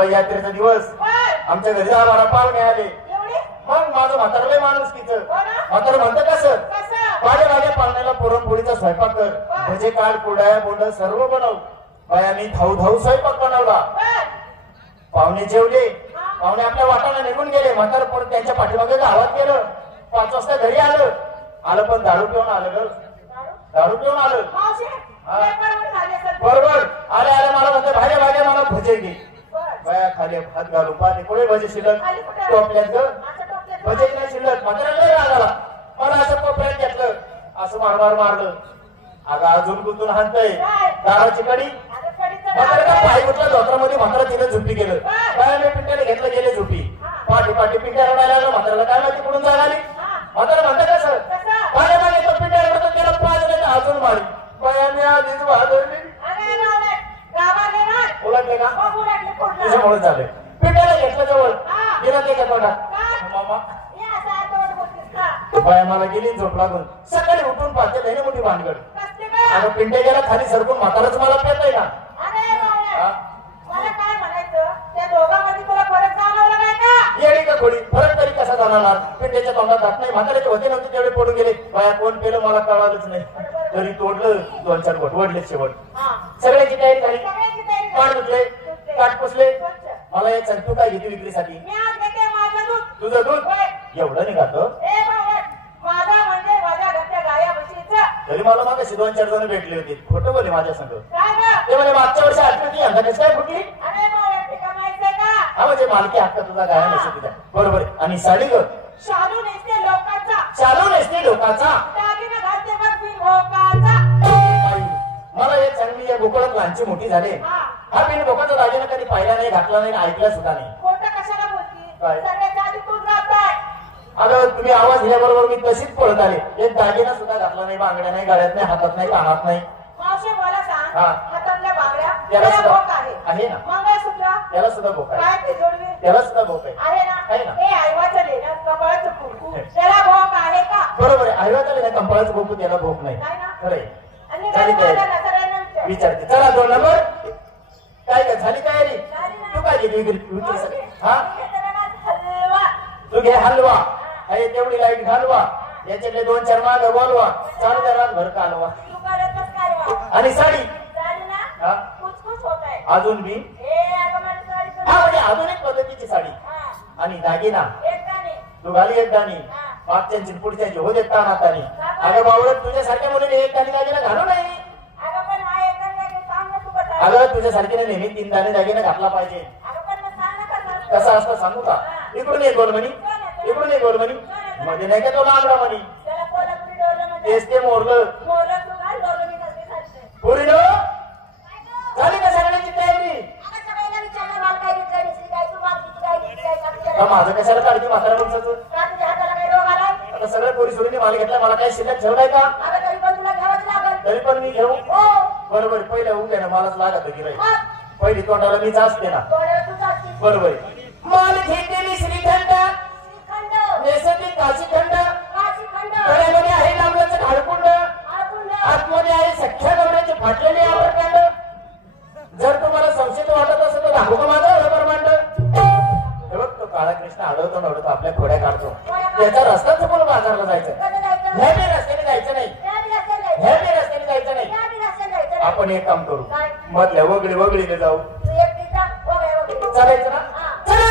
आज यात्रेचा दिवस आमच्या घरी आम्हाला पाहुणे आले. मग माझं म्हातारलंय माणूस तिचं म्हातार म्हणतं कसं माझ्या पाहुण्याला पुरणपोळीचा स्वयंपाक कर, भजे काढ, कुरड्या बोंड सर्व बनव. बायांनी धाऊ स्वयंपाक बनवला. पाहुणे जेवले. पाहुणे आपल्या वाटाला निघून गेले. म्हातार परत त्यांच्या पाठीमागे गावात गेलं. 5 वाजता घरी आलं पण दारू पिऊन आलं. दारू पिऊन आलं बरोबर. आले मला म्हणते भाज्या मला भजे घे. बाया खाली हात घालून पाहते कोणी भजे शिल्लक टोपल्यात ग भजे नाही शिल्लक. म्हाताऱ्याला राग आला. मला असं कोपऱ्यात घेतलं असं मारलं. अगं अजून गुंतून हाणतय दाराची कडी. म्हाताऱ्याला पाय गुतला धोत्रामध्ये. म्हातारा तिला झोपी गेलं. बायाने पिंट्याला घेतलं गेले झोपी. पाठी पिंट्या रडायला लागलं. म्हाताऱ्याला काय माहिती कुठून जाग आली. म्हातारा म्हणतं कसं मागे तो पिंट्या रडतो त्याला 5 नाही अजून मारी. बायाने आधीच वाजवली. ओळखले का तुझ्यामुळे झालंय. पिंट्याला घेतलं जवळ गेला त्याच्या तोंडात. मामा बाया मला गेली झोप लागून. सकाळी उठून पाहते लई मोठी भानगड. अगं पिंट्या गेला खाली सरकून म्हाताराच मला पेतय ना. येडी का खोडी फरक तरी कसा जाणार. पिंट्याच्या तोंडात जात नाही. म्हाताऱ्याचे होते नव्हते तेवढे पडून गेले. बाया कोण पेलं मला कळालंच नाही. तरी तोडलं 2-4 घोट वडले. शेवट सगळ्याची तयारी झाली. काठ धुतले काठ पुसले. मला एक सांग तू काय घेते विक्रीसाठी. तुझं दूध एवढं निघातो. तरी मला मागाशी 2-4 जण भेटले होते. खोटं बोले माझ्या संग. ते म्हणे मागच्या वर्षी आठवणी यंदा कसं काय फुटली. हा म्हणजे मालकी हक्क तुझा गाया नसतो तुझ्या बरोबर. आणि साडी ग शालू नेसते लोकाचा. मला एक चांगली या गोकुळात लहानची मोठी झाले. हा बिन बोकाचा दागिना कधी पाहिला नाही, घातला नाही, ऐकला सुद्धा नाही. अगं तुम्ही आवाज दिल्याबरोबर मी तशीच पळत आले. एक दागिना सुद्धा घातला नाही, बांगड्या नाही, गळ्यात नाही, हातात नाही, कानात नाही. त्याला सुद्धा आहे ना. त्याला सुद्धा भोक आहे. त्याला सुद्धा भोक आहे ना. बरोबर आहे. आईवाचा लेण्या कंपाळाचं भोक त्याला भोक नाही. खरंय. विचारते चला 2 नंबर काय काय झाली तयारी. तू काय घेतली विक्रीसाठी. हा तू घे हलवा. अरे तेवढी लाईट घालवा. याच्यातले 2-4 माग बोलवा. चालू करा भर कालवा. आणि साडी अजून बी हा म्हणजे आधुनिक पद्धतीची साडी. आणि दागिना तू घाली एक दाणी. मागच्यांची पुढच्यांची हो देत नातानी. अगं बावळत तुझ्यासारख्या मुलीने एक दाणी दागिना घालू नाही. अगं तुझ्यासारखीने नेहमी 3 दाणे दागिना घातला पाहिजे. कसं असतं सांगू का. इकडून एक गोल म्हणी इकडून एक गोल म्हणी मध्ये नाही का तो लांबडा म्हणी. तेच ते मोरलं पुरी नो झाली का सगळ्यांची तयारी. माझं कशाला काढते म्हातारा माणसाचं. आता सगळ्या पोरी सोडून माल घेतला. मला काय शिल्लक ठेवलाय का. तरी पण मी घेऊ बरोबर. पहिल्या उद्या ना मलाच लागत गिराई. पहिली तोंडाला मीच असते ना बरोबर. माल घेतलेली श्रीखंड नेसती काशीखंड. गळ्यामध्ये आहे लांबल्याचं झाडकुंड. आतमध्ये आहे सख्या गवण्याचे फाटलेले आवरकांड. जर तुम्हाला संशय वाटत असेल तर दाखवू का माझं ब्रह्मांड. हे बघ तो काळा कृष्ण आढळतो आपल्या खोड्या काढतो. त्याचा रस्ता चुकून बाजारला जायचं. ह्या बी रस्त्याने जायचं नाही. ह्या बी रस्त्याने जायचं नाही. आपण एक काम करू मधल्या वगळीने जाऊ. चालायचं ना. चला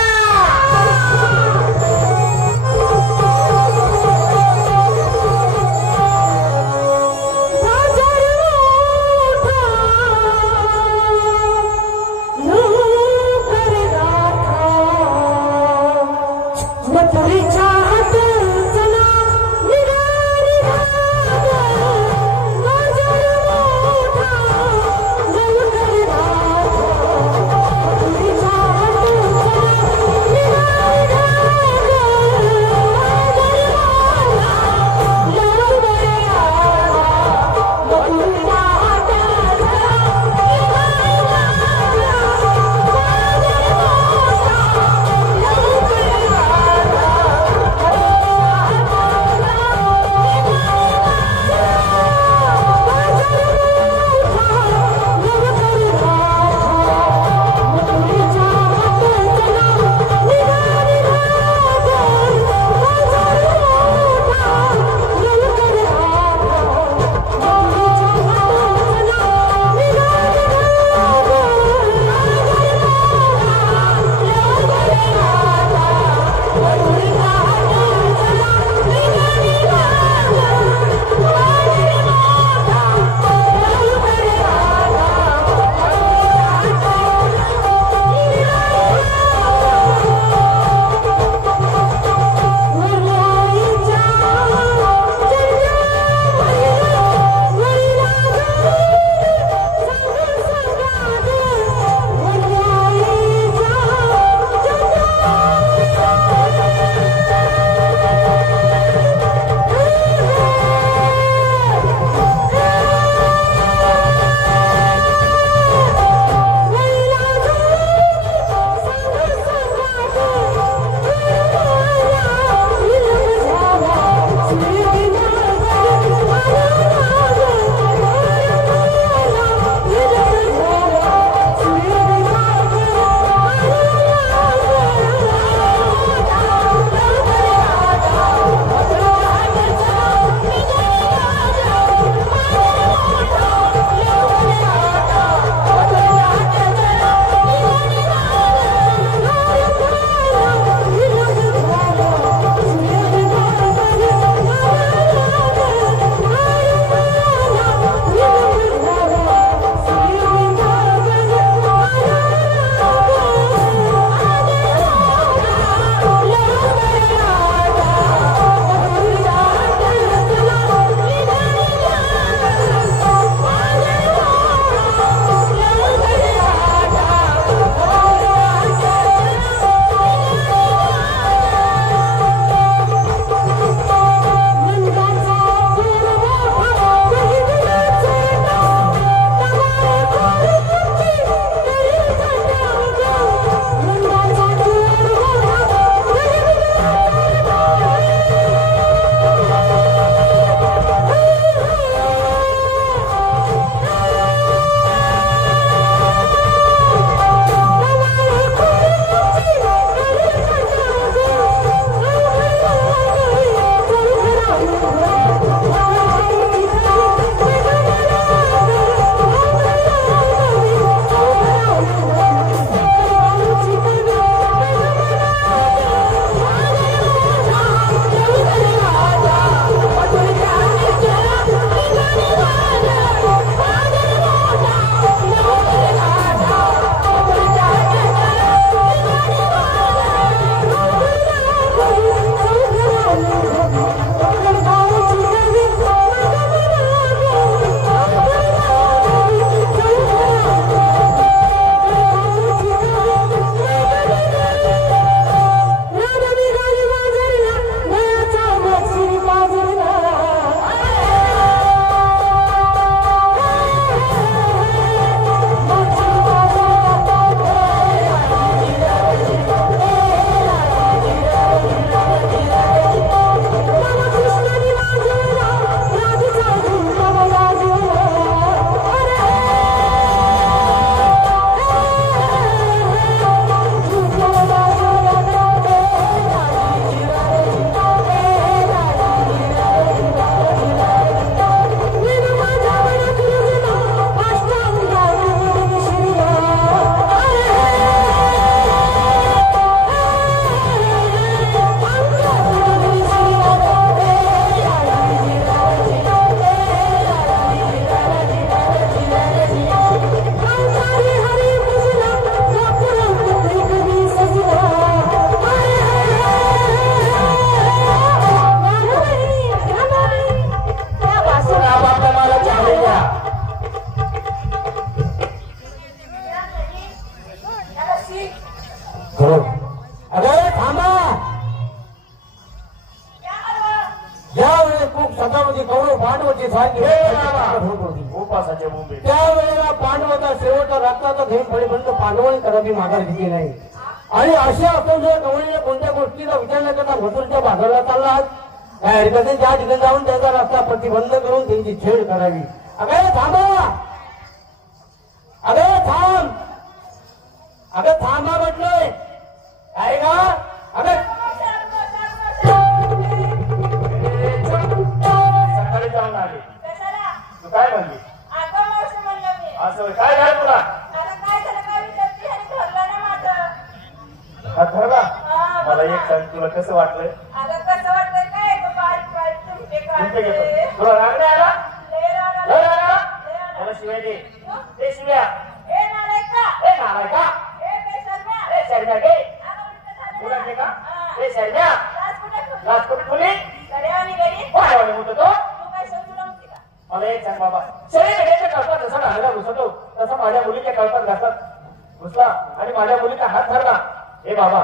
उपासाचे बोंबे त्यावेळेला पांडवाचा शेवटचा रक्ताचा थेंब पडेपर्यंत पांडवांनी कदापि माघार घेतली नाही. आणि असे असून जर गवळीने कोणत्या गोष्टीचा विचार न करता मथुरेच्या बाजाराला चालला काय हरकत नाही. त्या ठिकाणी जाऊन त्याचा रस्ता प्रतिबंध करून त्यांची छेड करावी. अगं थांबा, अगं थांब, अगं थांबा म्हटलंय काय का? अगं सकाळी जाऊन आले तू काय म्हणली असं काय झालं तुला? हा ठरला. मला एक सांग तुला कसं वाटलं? तुला राग नाही आला? मला शिवाय दे ते शिव्या मला एक सांग बाबा, शरीराच्या कळपात जसा ढागला घुसतो तसा माझ्या मुलीच्या कळपात घासत घुसला आणि माझ्या मुलीचा हात धरला. हे बाबा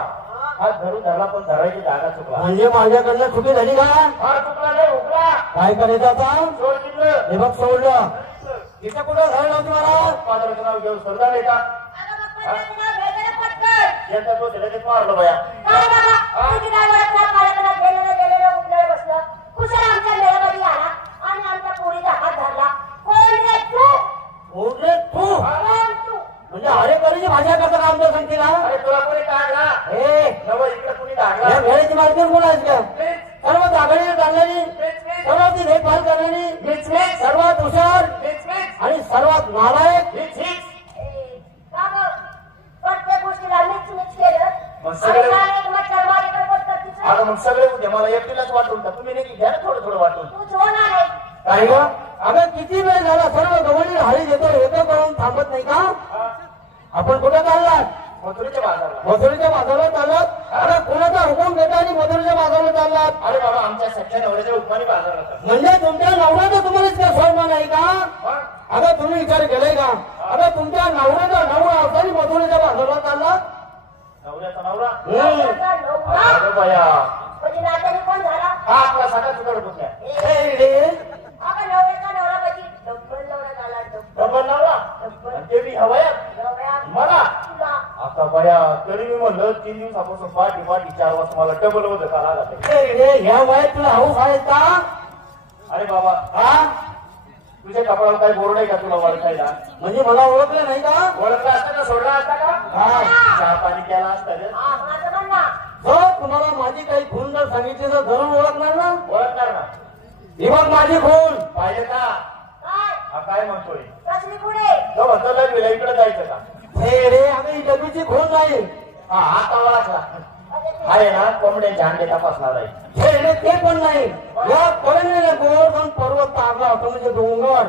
हात धरून धरला पण धरायची जागा चुकला. म्हणजे माझ्याकडनं चुकी झाली का? हात चुकला नाही हुकला. काय करायचं आता? सोड दिलं. हे बघ सोडलं. तिथं कुठं झालं नव्हतं मला. पात्राचं नाव घेऊन सोडला नाही का? यांचा तो त्याच्यात मारलो बाया. म्हणजे अरेकरीची भाषा करता काम तर सांगते ना. अरे तुला कोणी काढला? हे नवं इकडे कुणी काढला? वेळेची मार्केट कोणाच का? सर्वात आघाडीवर चालणारी, सर्वात देखभाल करणारी, सर्वात हुशार आणि सर्वात नालायक. मग सगळे उद्या मला एकटीलाच वाटून का? तुम्ही नाही घ्या ना थोडं थोडं वाटून. काय ग? अगं किती वेळ झाला सर्व गवळी हाळी घेतो येतो करून थांबत नाही का? आपण कुठं चाललात? मथुरेच्या बाजारला. मथुरेच्या बाजाराला चाललात? अरे कोणाचा हुकूम घेता आणि मथुरेच्या बाजाराला चाललात? अरे बाबा आमच्या सख्या नवऱ्याच्या उपमानी बाजारला जातात. म्हणजे तुमच्या नवऱ्याचा तुम्हालाच काय सन्मान आहे का? अगं तुम्ही विचार केलाय का? अगं तुमच्या नवऱ्याचा नवरा असताना मथुरेच्या बाजाराला चाललात? नवऱ्याचा नवरा बया हा आपला सगळा चुकड कुठल्या डबल नवरा ते बी हवयात मला आता बया. तरी मी म्हणलं 3 दिवसापासून पाठी 4 वाजता मला डबल होतं का लागत. ह्या वयात तुला हाऊस आहे का? अरे बाबा हा तुझ्या कपाळावर काही बोर्ड आहे का तुला ओळखायला? म्हणजे मला ओळखलं नाही का? ओळखला असता का? सोडला असता का? चहा पाणी केला असता रे. जर तुम्हाला माझी काही खून जर सांगितली तर जरूर ओळखणार ना? ओळखणार ना. ही बघ माझी खून पाहिजे का? हा काय म्हणतोय तो म्हणतो लग्न इकडे जायचं का? हे रे आम्ही ही डबीची खून नाही. हा आता ओळखला आहे ना. कोंबड्यांचे अंडे तपासणार आहे. हे रे ते पण नाही. या पडलेल्या गोवर्धन पर्वत तारला होता म्हणजे डोंगर.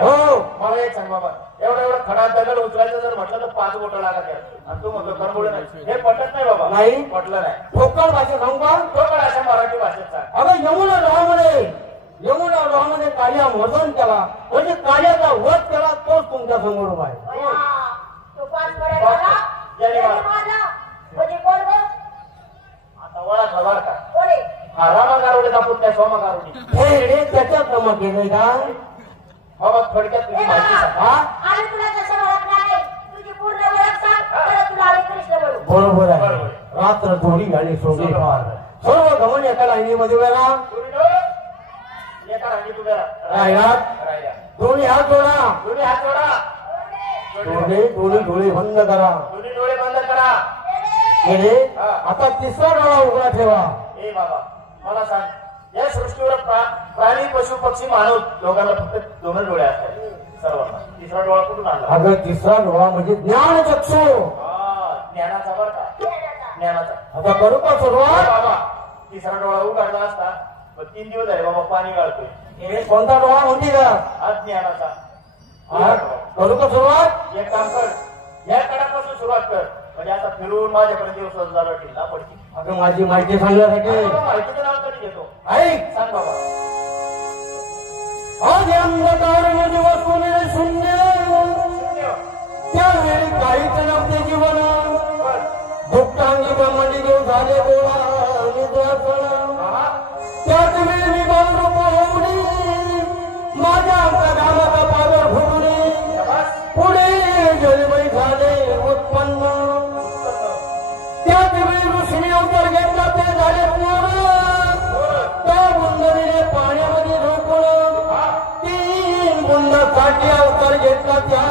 हो मला एक सांग बाबा, एवढं खडा दगड उचलायचं जर म्हटलं तर 5 बोटं लागत आणि तू म्हणतो करबोळे नाही. हे पटत नाही बाबा. नाही पटलं नाही. ठोकळ भाषा सांगू का? ठोकळ अशा मराठी भाषेत सांग. अगं यमुना डोहामध्ये काळ्या मर्दन केला म्हणजे काळ्याचा वध केला तोच तुमच्या समोर उभा आहे. आता ओळखला बरं का? हा रामा गारुडीचा पुतण्या सोमा गारुडी. हे रे त्याच्यात जमा केलंय का? बाबा थोडक्यात तुझी माहिती सांग. बरोबर आहे. रात्र थोडी आणि सोने फार सर्व गमन एका लाईनीमध्ये उभ्या राहा. एका रांगेत उभ्या राहा. दोन्ही हात जोडा. दोन्ही हात जोडा. दोन्ही डोळे बंद करा. दोन्ही डोळे बंद करा. गेले आता तिसरा डोळा उघडा ठेवा. ए बाबा मला सांग, या सृष्टीवर प्राणी पशु पक्षी मानव लोकांना फक्त 2 डोळे असतात सर्वांना. तिसरा डोळा कुठून आणला? अगं तिसरा डोळा म्हणजे ज्ञान चक्षु. ज्ञानाचा बरं का? ज्ञानाचा. आता करू का सुरुवात? बाबा तिसरा डोळा उघडला असता पण 3 दिवस झाले बाबा पाणी गाळतोय. कोणता डोळा म्हणते का? हा ज्ञानाचा. करू का सुरुवात? एक काम कर, या कडापासून सुरुवात कर म्हणजे आता फिरून माझ्यापर्यंत दिवस झाला किल्ला पडतील. अगं माझी माहिती सांगण्यासाठी माहितीचं नाव तरी घेतो. ऐक सांग बाबा. आज अंधकार मध्ये वस्तूने शून्य त्यावेळी काहीच नव्हते जीवन. दुःखांगी ब्रह्मणी देव झाले गोळा त्याच वेळी मी बालरूप होऊन माझ्या त्यासाठी अवतार घेतला त्या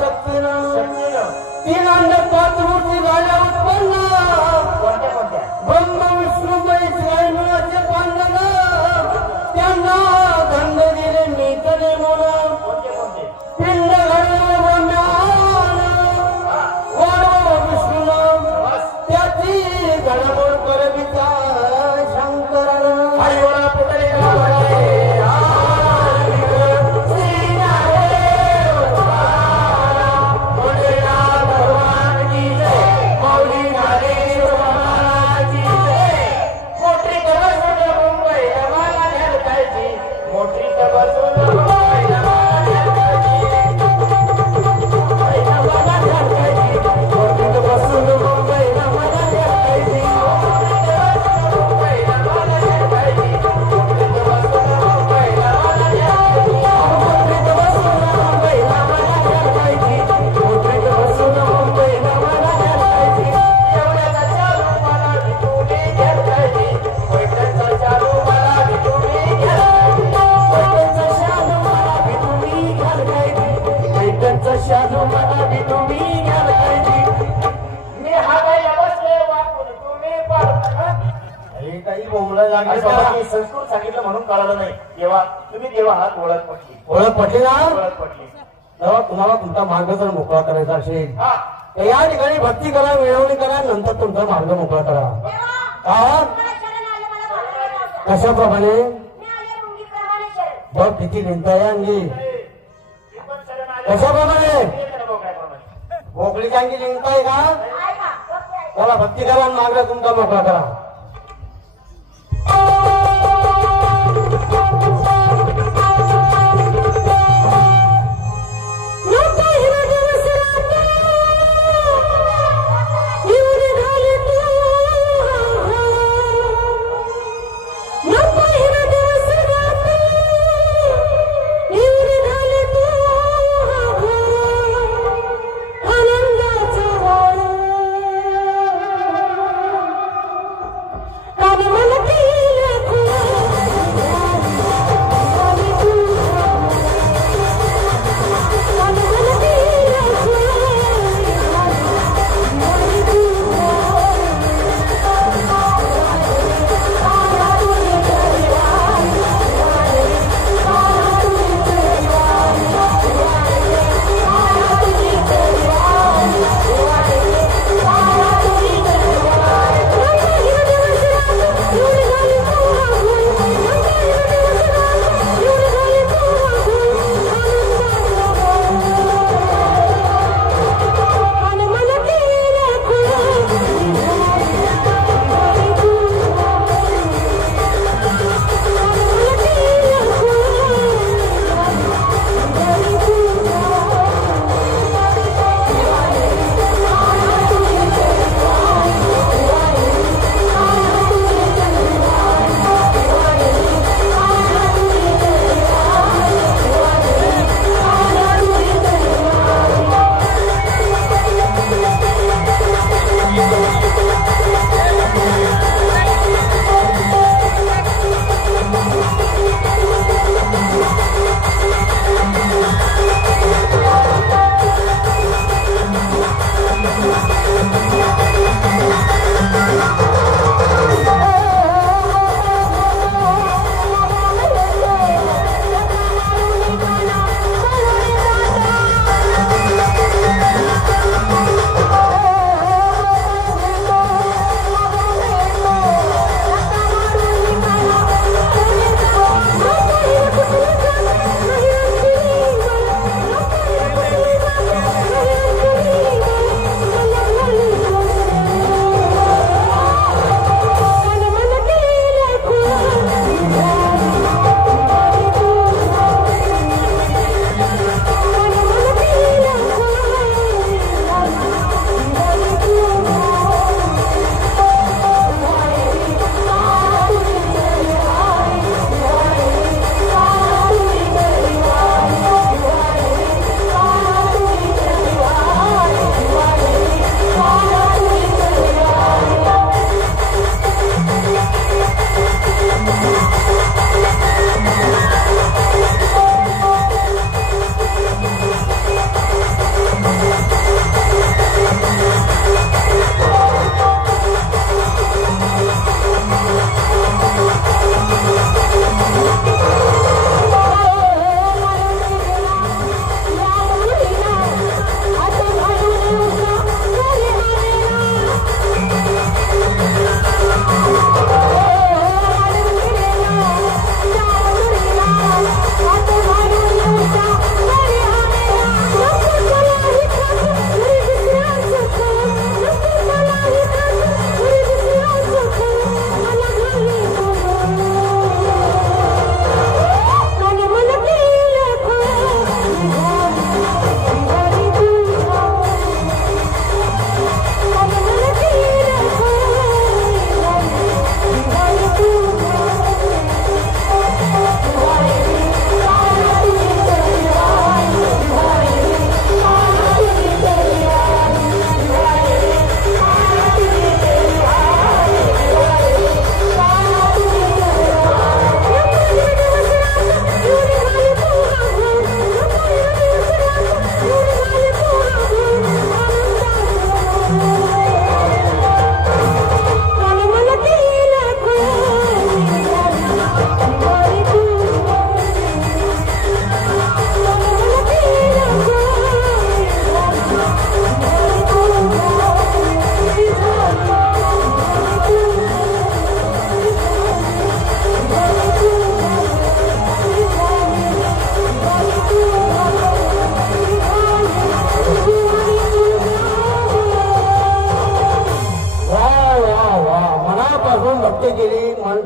शक्तीनं तीन अंड पाच मूर्ती झाल्या उत्पन्न ब्रह्म विष्णू महेश पांडन त्यांना दंड दिले नीतले म्हणून पिंड घडलं ब्रह्म्यान वाढव विष्णून त्याची गडबड करविता शंकरानं संस्कृत सांगितलं म्हणून कळालं नाही. तेव्हा तुम्ही तेव्हा हात ओळख पटली ना ओळख पटली. तेव्हा तुम्हाला तुमचा मार्ग जर मोकळा करायचा असेल तर या ठिकाणी भक्ती करा मिळवणी करा नंतर तुमचा मार्ग मोकळा करा. कशाप्रमाणे बघ किती लिहिता या अंगी कशाप्रमाणे मोकळीची अंगी लिहिताय का त्याला भक्ती करा मार्ग तुमचा मोकळा करा.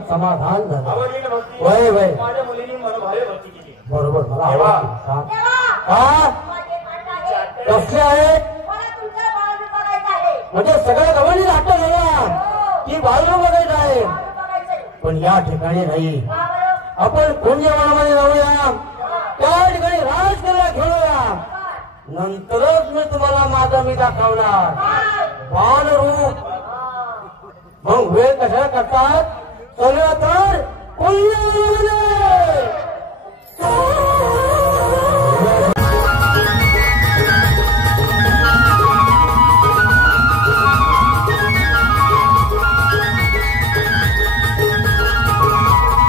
समाधान झालं. आवडली भक्ती. वय वय माझ्या मुलीने मनभावे भक्ती केली. बरोबर मला देवा. आवडते. का कसले आहेत म्हणजे सगळ्या गवळणी हट्ट झाला की बाजू बघायचं आहे. पण या ठिकाणी नाही. आपण कुंजवनामध्ये जाऊया, त्या ठिकाणी राजकिल्ला खेळूया. नंतरच मी तुम्हाला माझा मी दाखवणार बालरूप. मग वेळ कशा करतात सगळं तर कुंजवनामध्ये